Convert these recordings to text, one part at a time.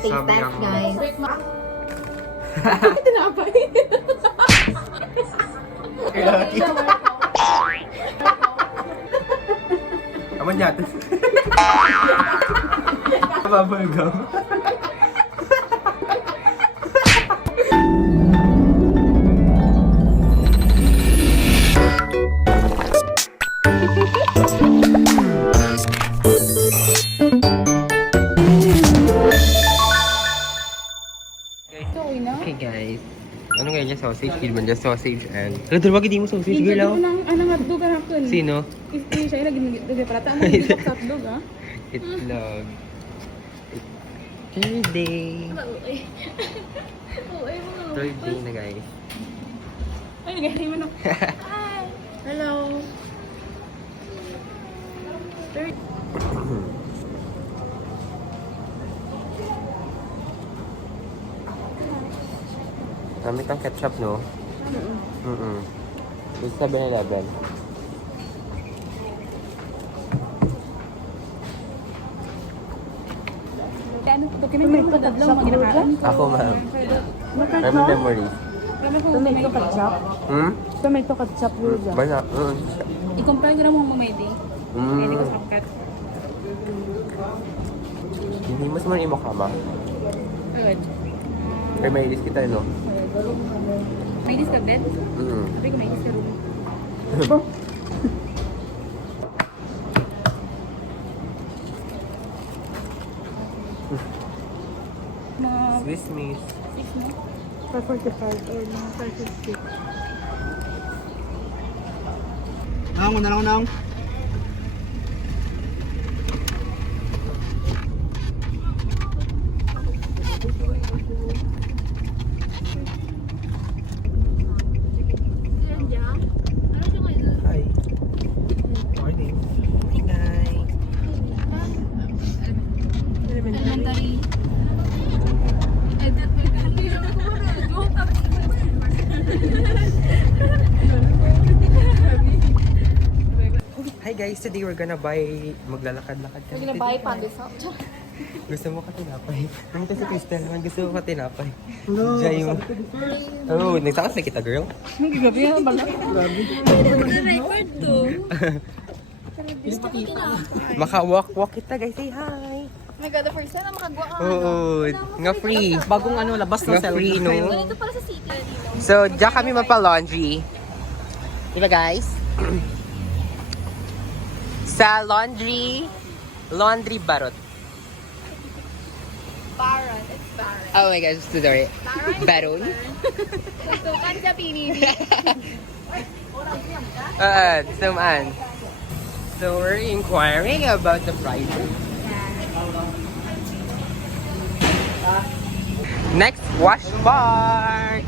Taste test, guys. Tinapay. Aman yata. Bubblegum. Okay guys. Ano nga niya sausage? Hindi man niya sausage and... Ano dalawag hindi mo sausage girl? Anong hotdog ang hakun? Sino? If siya lagi nagdugay para ta mo sa hotdog ah. Itlog. Third day. Third day na guys. Ay, nagahari mo na. Hi! Hello! Third. Gamit ang ketchup, no? It's 7-Eleven. Document ko tadlong maginahaan. Ako, ma'am. I'm memories. Tomato ketchup. Tomato ketchup yun. Bana. I-compare ko na mo mamaydi. Hindi ko sapkat. Hindi mas man imo ka, ma. Alright. Pero may ilis kita, no? May dis ka bed? Sabi ko may dis ka room. Swiss miss. 6 mo? 545 or mga 550. Unang. Hi. Morning. Hey guys. Elementary. Hi guys, today we're gonna buy maglalakad-lakad kami. We're gonna buy pandesal. Gusto mo ka tinapay? Naman kasi Crystal naman gusto mo ka tinapay. Jay mo. Oh, nagsakas na kita girl. Gabi yan ba? Record to. Gusto ko tinapay. Maka-walk kita guys, say hi. Oh my God, the first time na makagawa ka. Oo, nga free. Bagong ano, labas ng Nga free, no? Ganito pala sa city. Dito. So, diyan kami mapa-laundry. Diba guys? Sa laundry barot. Baron. It's Baron. Oh my gosh, sorry. Baron? Ito, kan sa pinili. Sumaan. So, we're inquiring about the prices. Next, wash bar.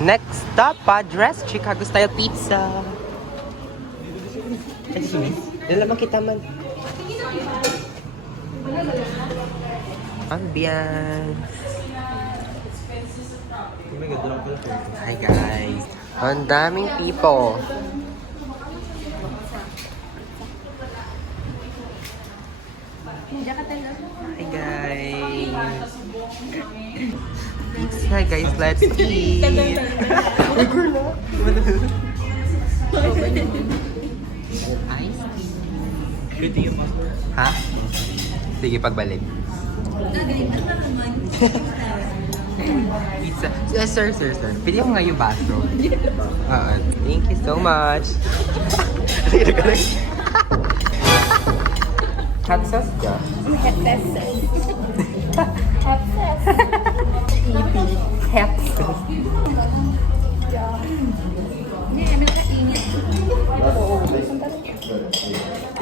Next stop, Padres Chicago style pizza. Dala naman kita man. Ambiance. Hi guys. Ang daming people. Hi guys. Pizza guys, let's eat. Ice tea. Ha? Sige, pagbalik. Pizza. Sir. Pili mo nga yung baso. Thank you so much. Hot sauce ka? Hot sauce. Hot sauce.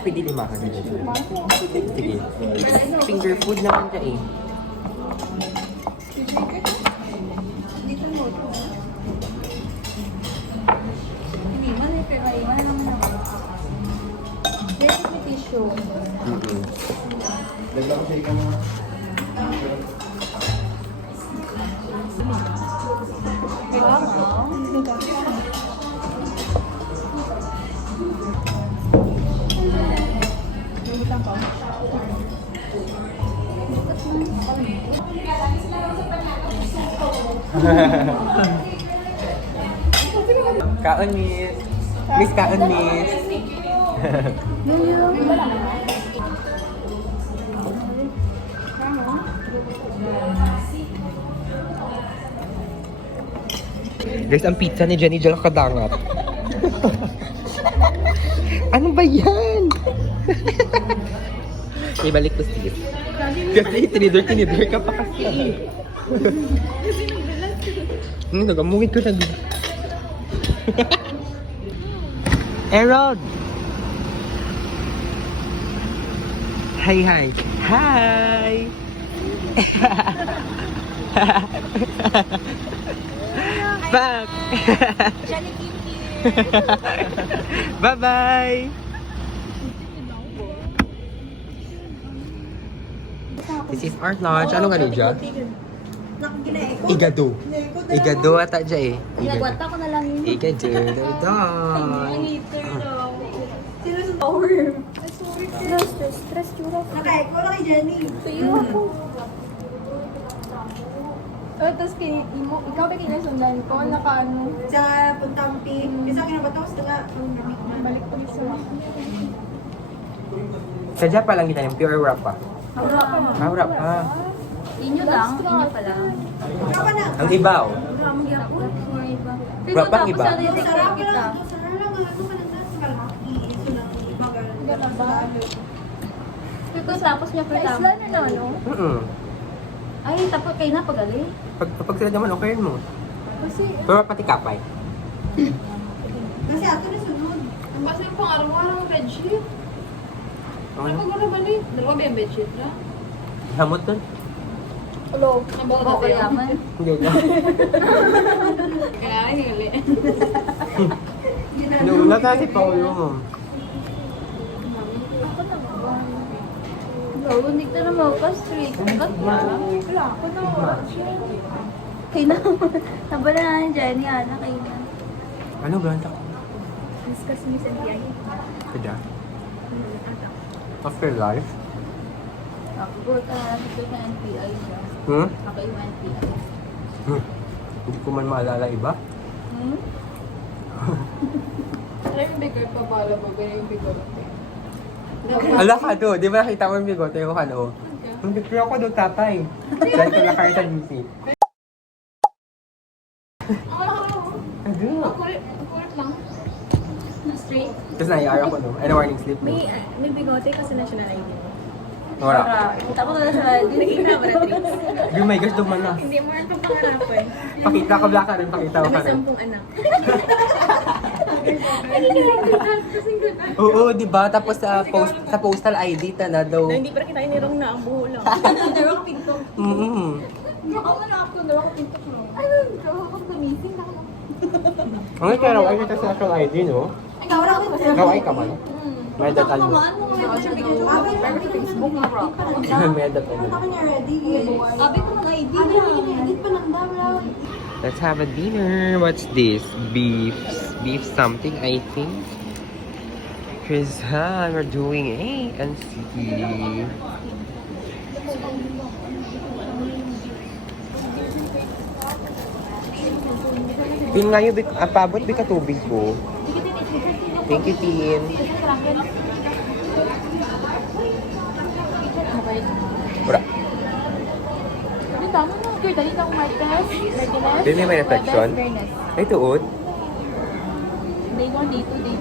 Pwede limahan nyo. Sige. Finger food naman siya eh. Kaon, miss. Miss, kaon, miss. Guys, ang pizza ni Jenny Jel kadangat. Ano ba yan? Ibalik ko, Steve. Kasi tinidor ka pa kasi. Nagamungit ko na. Erod! Hi, hi. Hi! Back! Johnny Kimchi. Bye-bye! This is our lunch. Ano nga ni Dja? Igado. Igado ata dya eh. Ginagwanta ko na lang yun. Igado. Stress, churro. Nakaya ko lang kay Jenny. Tuyo ako. Tapos ikaw ba kinasundan ko? Naka-ano? Sa puntang pink. Isa kinabatawas na nga. Balik ko sa Sadya pa lang kita yung pure wrap pa. Wrap pa. Inyo lang? Inyo pa lang? Kapa na. Ang iba oh. Wrap ang iba. Sarap kita. Sarap lang. Ano ka lang sa kalaki. Ito lang. Magal. Tapos niya pa tama. Isla na no? Ay, tapos kayo na pagali. Pag sila naman, okay mo. Kasi, Pero pati kapay. Kasi ato na sunod. kasi yung pang-araw-araw bedsheet. Ay, Ano? pag naman eh. Dalawa ba yung bedsheet na? Hamot dun? Hello. Ang bago ko yaman. Hindi na. Kaya yung uli. Nung natati pa ko yung... Ako na ba? Bro, hindi ka na mag-straight. Cut ba? Wala ako na. Kaya na. Nabala na ni Jenny, Ana. Kaya na. Ano ba? Discuss ni Santiago. Sadya? After life? Ako ka dito na NPI siya. Ako yung NPI. Hindi ko man maalala iba. Alam yung bigger pa pala ba? Ganyan yung bigger. Ala ka do, di ba nakita mo yung bigote ko ano? Hindi ko ako doon tatay. Dahil ko lakay sa GC. Ano? Ang kulit lang. Straight. Tapos naiara ko no. Ano warning sleep mo? May bigote kasi national ID. Wala. Kita ko na national ID. Hindi na matrix. Oh my gosh, duman na. Hindi mo rin pangarapan. Pakita ko black ka rin, pakita ko ka rin. 10 anak. Ay, hindi ka Oo, di ba? Tapos sa postal ID ta na daw. hindi pa kita inirong na ang buho lang. Nirong pinto. Ako na ako, nirong pinto ko. Ay, ako gumising na ako. Ang ikaw ay kita sa actual ID, no? Ikaw wala ko. Ikaw ay ka man. May datan mo. Facebook na rock. May datan mo. Ako niya ready. Sabi ko mga ID Ano na. yung edit pa ng dam. Let's have a dinner. What's this? Beef something, I think. Chris Han, we're doing A and C. Yun nga yung pabot bi ka tubig ko. Thank you, Tin. Bra. Dito mo no, girl, dali lang Marquez. Readiness. Din may reflection. Ay, tuod. Day 1, day 2, day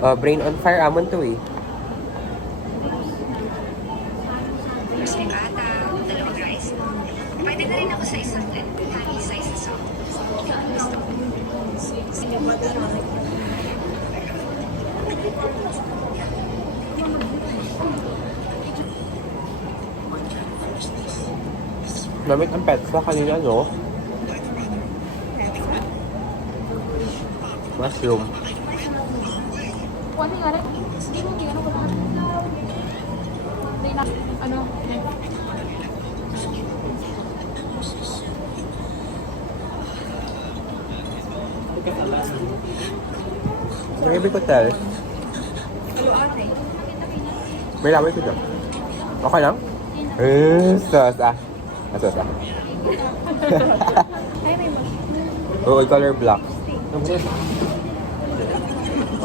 3. Brain on fire, amon to eh. Dalawang rice. Pwede na rin ako sa isang honey size na soft. Gusto ko. Namit ang petsa kanina, no? Mushroom. Ano nga rin? Hindi mo tingnan ko lang. Day na, ano? May ibig hotel. May laway ko dyan. Okay lang? Sus ah. Sus ah. Ay, may mag... Oo, color black. Uy,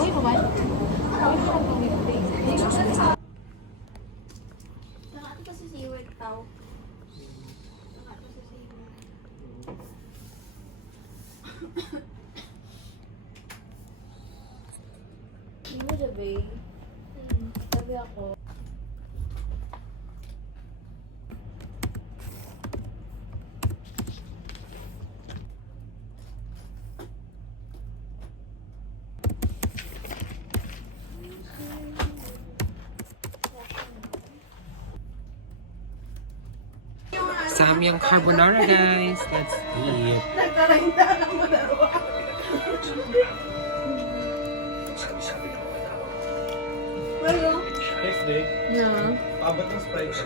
kumain. Nakati kasi si Iwag tao. Hindi mo sabi. Sabi ako. Samyang carbonara, guys. Let's eat. Nagkarahinda lang mo dalawa. Well, Next day, no. paabot ng Sprite.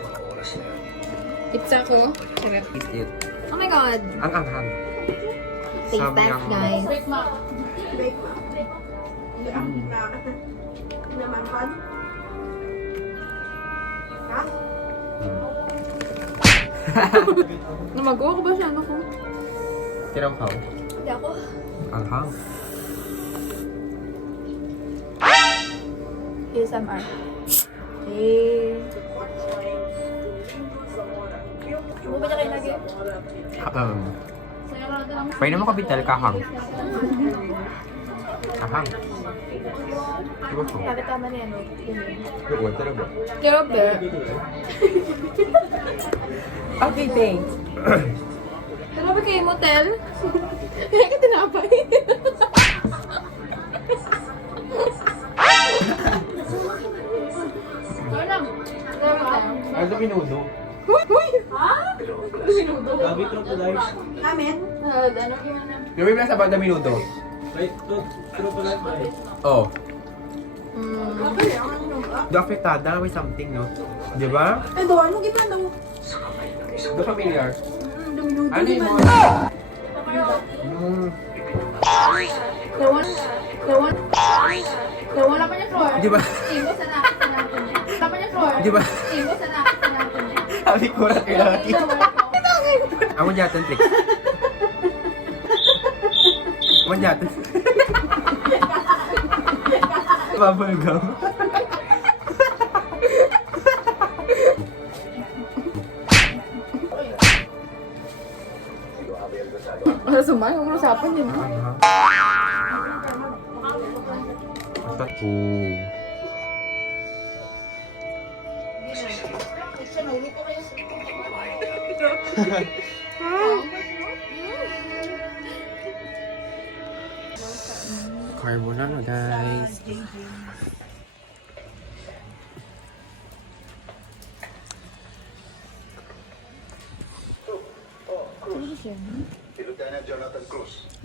Pizza ko. Sarap. Eat it. Oh my God. Ang anghang. Taste Samyang- test, guys. Break mo. Bake ma. Naman pan? Ha? Namagawa ko ba siya? Ano ko? Tinampaw. Hindi ako. Anghang. ASMR. Eh. Bumili kayo lagi. Sa'yo lang lang. Pwede mo kapital kahang. Kahang. Diba ko? Lapit tama na yan. Doon, talaga. Kaya ba? Okay, thanks. Tara ba kayo motel? Kaya ka tinapay. Ikaw lang. Ano sa minudo? Gabi to life. Amen. Ano yung ano? Gawin mo lang sa banda minudo. Right to life ba eh? Oh. Okay, ano ba? Do afetada with something, no? Di ba? Eh, doon mo gimana mo? Do familiar. Duminudo Ano yun mo? Nawala pa niya floor. Di ba? Ibo sa natin niya. Wala pa niya floor. Di ba? Ibo sa natin niya. Sabi ko na kailangan. Ako dyan, trick. Ako dyan. Bubble gum. Ano sumay? Ang usapan din. Ooh. Carbonara, guys.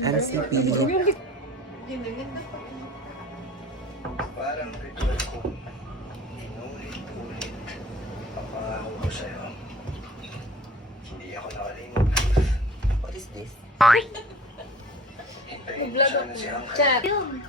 NCP. Parang ritual ko. Inulit-ulit. Papangako ko sa'yo. Hindi ako nakalimot. What is this? Hintayin mo sana si Uncle. Yung